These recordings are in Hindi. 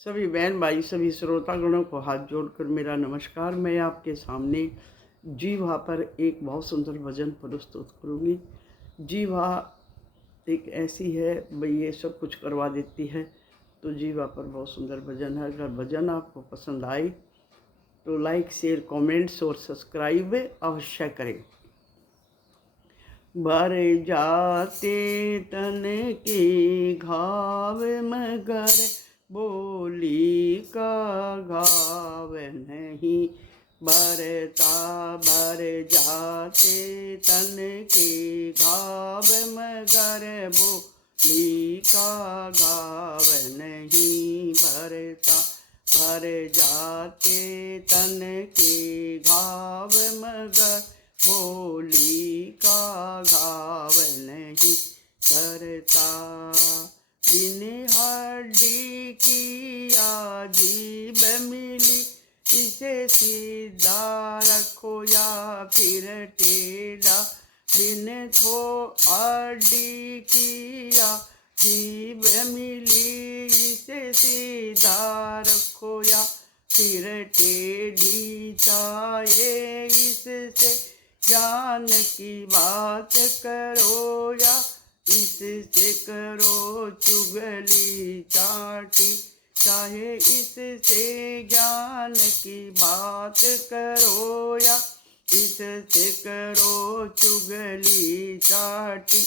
सभी बहन भाई सभी श्रोतागणों को हाथ जोड़कर मेरा नमस्कार। मैं आपके सामने जीवा पर एक बहुत सुंदर भजन प्रस्तुत करूँगी। जीवा एक ऐसी है भाई, ये सब कुछ करवा देती है। तो जीवा पर बहुत सुंदर भजन है। अगर भजन आपको पसंद आए तो लाइक शेयर कमेंट्स और सब्सक्राइब अवश्य करें। भर जाते तन के घाव मगर बोली का घाव नहीं भरता। भर जाते तन के घाव मगर बोली का घाव नहीं भरता। भर जाते तन के घाव मगर बोली का घाव नहीं भरता। बिन हड्डी की अजीब मिली इसे सीधा रखो या फिर टेढ़ा। बिन हड्डी की अजीब मिली इसे सीधा रखो या फिर टेढ़ी। चाहे इससे ज्ञान की बात करो या इससे करो चुगली चाटी। चाहे इससे ज्ञान की बात करो या इससे करो चुगली चाटी।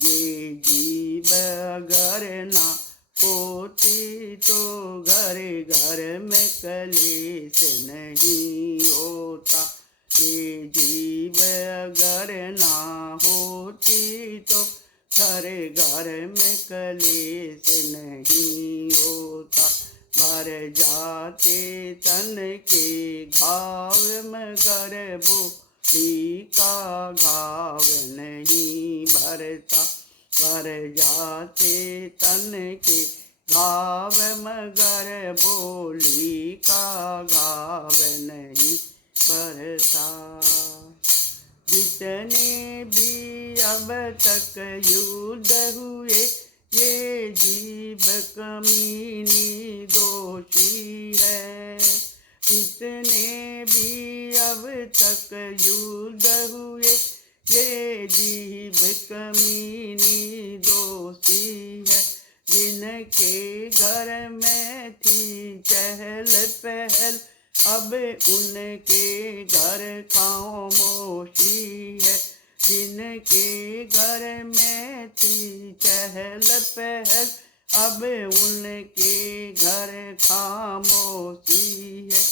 ये जीव अगर ना होती तो घर घर में कलेश नहीं होता। ये जीव अगर ना होती तो घर घर में कलेश नहीं होता। भर जाते तन के घाव मगर बोली का घाव नहीं भरता। भर जाते तन के घाव मगर बोली का घाव नहीं भरता। जितने भी अब तक युद्ध हुए ये जीव कमीनी दोषी है। जितने भी अब तक युद्ध हुए ये जीव कमीनी दोषी है। जिनके घर में थी चहल पहल अब उनके घर खामोशी है। जिनके घर में थी चहल पहल अब उनके घर खामोशी है।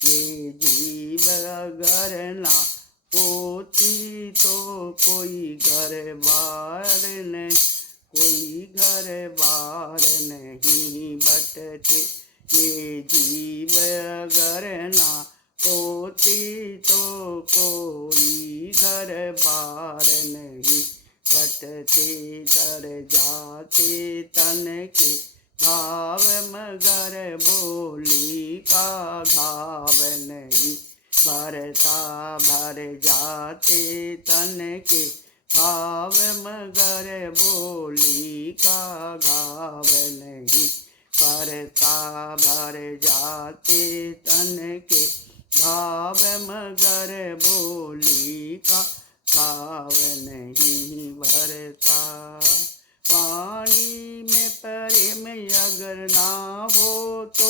ये जीव अगर ना होती तो कोई घर बार नहीं बटते। ये जीव अगर ना होती तो कोई घर बार नहीं बटते। तर जाते तन के घाव मगर बोली का घाव नहीं भरता। भर जाते तन के घाव मगर बोली का घाव नहीं भरता। भर जाते तन के घाव मगर बोली का घाव नहीं भरता। वाणी में प्रेम अगर ना हो तो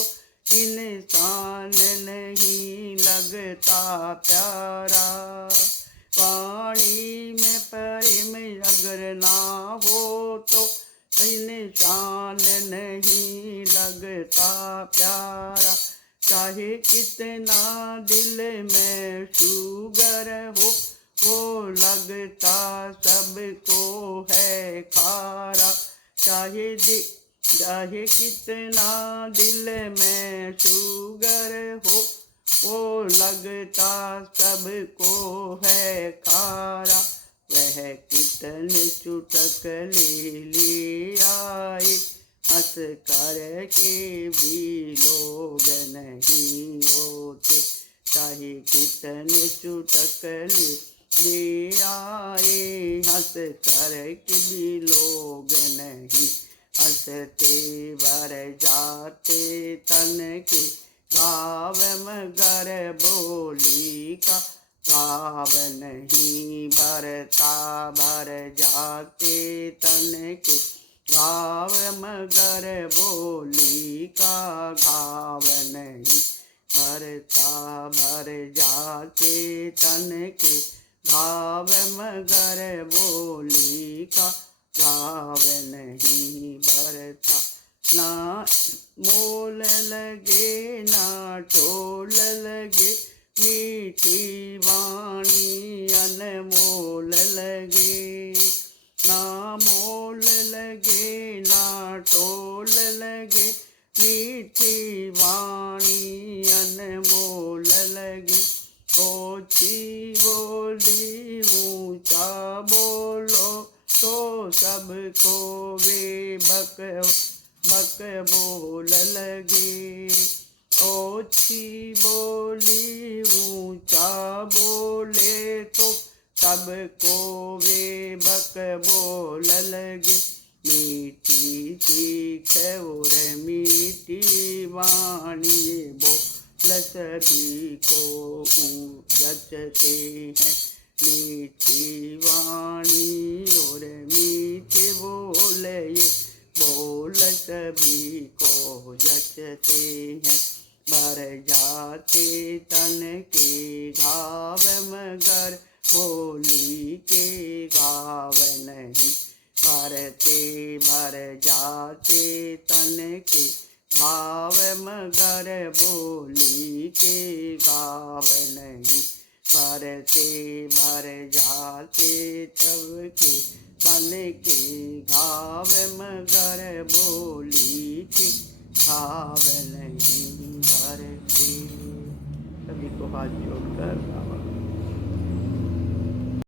इंसान नहीं लगता प्यारा। वाणी में प्रेम अगर ना हो तो इंसान नहीं लगता प्यारा। चाहे कितना दिल में शुगर हो वो लगता सबको है खारा। चाहे कितना दिल में शुगर हो वो लगता सबको है खारा। वह कितने चुटक ले आए हंस कर के भी लोग नहीं होते। चाहे कितने चुटक ले आए हंस कर के भी लोग नहीं हंसते भर जाते तन के घाव, मगर बोली का घाव नहीं भरता। भर जाते तन के घाव, मगर बोली का घाव नहीं भरता। भर जाते तन के घाव, मगर बोली का घाव नहीं भरता। ना मोल लगे ना टोल लगे, मीठी वाणी अनमोल लगे। ना मोल लगे ना टोल लगे, मीठी वाणी अनमोल लगे। ओछी बोली ऊंचा बोलो, तो सबको वे बक बोल लगे। ओछी बोली ऊंचा बोले, तो सबको वे बक बोल लगे। मीठी चीख और मीठी वाणी बोल सभी को जचते हैं। मीठी वाणी और मीठे बोल, ये बोल सभी को जचते हैं। भर जाते तन के घाव, मगर बोली के घाव नहीं भरते। भर जाते तन के घाव, मगर बोली के घाव नहीं भरते। भर जाते तब के तन के घाव, मगर बोली के घाव नहीं भरते। सभी को हाथ जोड़कर